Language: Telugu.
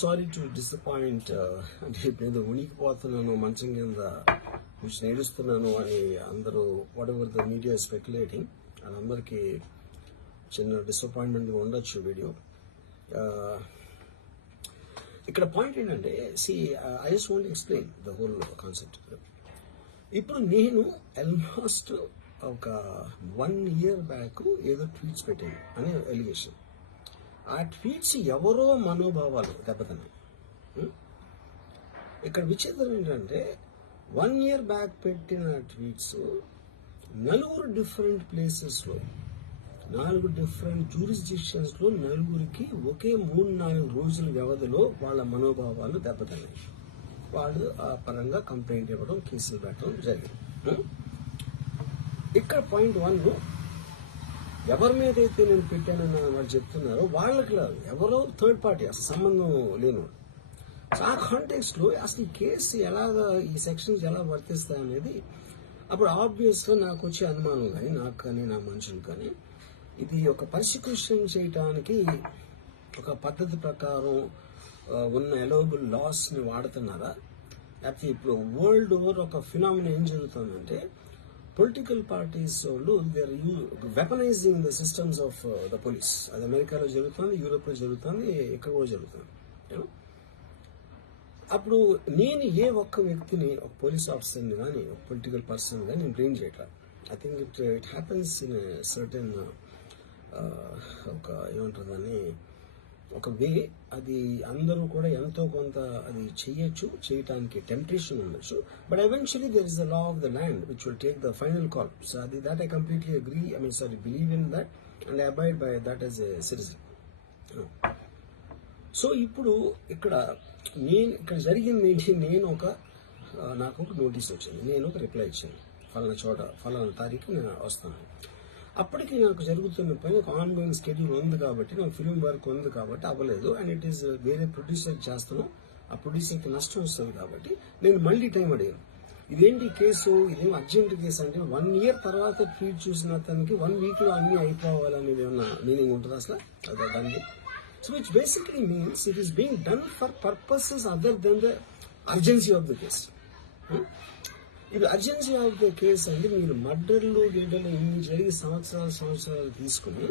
Sorry to disappoint. అంటే నేను ఉనికిపోతున్నాను, మంచం కింద కొంచెం ఏడుస్తున్నాను అని అందరూ what ever the media speculating, అందరికీ చిన్న డిసప్పాయింట్మెంట్గా ఉండొచ్చు వీడియో. ఇక్కడ పాయింట్ ఏంటంటే, I just want explain the whole concept. ఇప్పుడు నేను ఆల్మోస్ట్ ఒక 1 year బ్యాక్ ఏదో ట్వీట్స్ పెట్టాను అనే ఎలిగేషన్. ఆ ట్వీట్స్ ఎవరో మనోభావాలు దెబ్బతిన్నాయి. ఇక్కడ విచిత్రం ఏంటంటే 1 year బ్యాక్ పెట్టిన ట్వీట్స్ 4 డిఫరెంట్ ప్లేసెస్లో 4 డిఫరెంట్ జ్యూరిస్డిక్షన్స్లో 4కి ఒకే 3-4 రోజుల వ్యవధిలో వాళ్ళ మనోభావాలు దెబ్బతిన్నాయి. వాళ్ళు ఆ పరంగా కంప్లైంట్ ఇవ్వడం, కేసులు పెట్టడం జరిగింది. ఇక్కడ పాయింట్ 1, ఎవరి మీద అయితే నేను పెట్టానని వాళ్ళు చెప్తున్నారో వాళ్ళకి లేదు, ఎవరో థర్డ్ పార్టీ, అసలు సంబంధం లేనివాడు. ఆ కాంటెక్స్ట్ లో అసలు ఈ కేసు ఎలాగా, ఈ సెక్షన్స్ ఎలా వర్తిస్తాయి అనేది అప్పుడు ఆబ్వియస్ గా నాకు వచ్చే అనుమానం కానీ, నాకు కానీ నా మనుషులు కానీ, ఇది ఒక పర్సిక్యూషన్ చేయడానికి ఒక పద్ధతి ప్రకారం ఉన్న ఎలవబుల్ లాస్ ని వాడుతున్నారా, లేకపోతే ఇప్పుడు వరల్డ్ ఓవర్ ఒక ఫినామినా ఏం జరుగుతుందంటే, పొలిటికల్ పార్టీస్ వాళ్ళు they are weaponising the systems of the police. అది అమెరికాలో జరుగుతుంది, యూరోప్ లో జరుగుతుంది, ఇక్కడ కూడా జరుగుతుంది. అప్పుడు నేను ఏ ఒక్క వ్యక్తిని, ఒక పోలీస్ ఆఫీసర్ని కానీ, ఒక పొలిటికల్ పర్సన్ కానీ నేను బ్లేమ్ చేయట్లేదు. I think it happens in certain ఒక ఏమంటారు దాన్ని, ఒక వే. అది అందరూ కూడా ఎంతో కొంత అది చేయటానికి టెంప్టేషన్ ఉండొచ్చు. But eventually there is the law of the land which will take the final call. So అది that I completely agree, believe in that and I abide by that as a citizen. So ఇప్పుడు ఇక్కడ జరిగింది ఏంటి, నాకు ఒక నోటీస్ వచ్చింది, నేను ఒక రిప్లై ఇచ్చాను, ఫలానా చోట ఫలానా తారీఖు నేను వస్తాను. అప్పటికి నాకు జరుగుతున్న పని ఒక ఆన్గోయింగ్ స్కెడ్యూల్ ఉంది కాబట్టి, నాకు ఫిల్మ్ వర్క్ ఉంది కాబట్టి అవ్వలేదు. అండ్ ఇట్ ఈస్ వేరే ప్రొడ్యూసర్ చేస్తాను, ఆ ప్రొడ్యూసర్కి నష్టం వస్తుంది కాబట్టి నేను మళ్ళీ టైం అడిగాను. ఇదేంటి కేసు, ఇదేం అర్జెంట్ కేసు అంటే 1 year తర్వాత ట్వీట్ చూసిన అతనికి 1 week లో అన్ని అయిపోవాలనేది ఏమన్నా మీనింగ్ ఉంటుంది అసలు దానికి? So which basically means it is being done for purposes other than the urgency of the case. ఇది అర్జెన్సీ ఆఫ్ ద కేసు అంటే, మీరు మర్డర్లు గేటర్లు ఇన్ని జరిగి సంవత్సరాలు తీసుకుని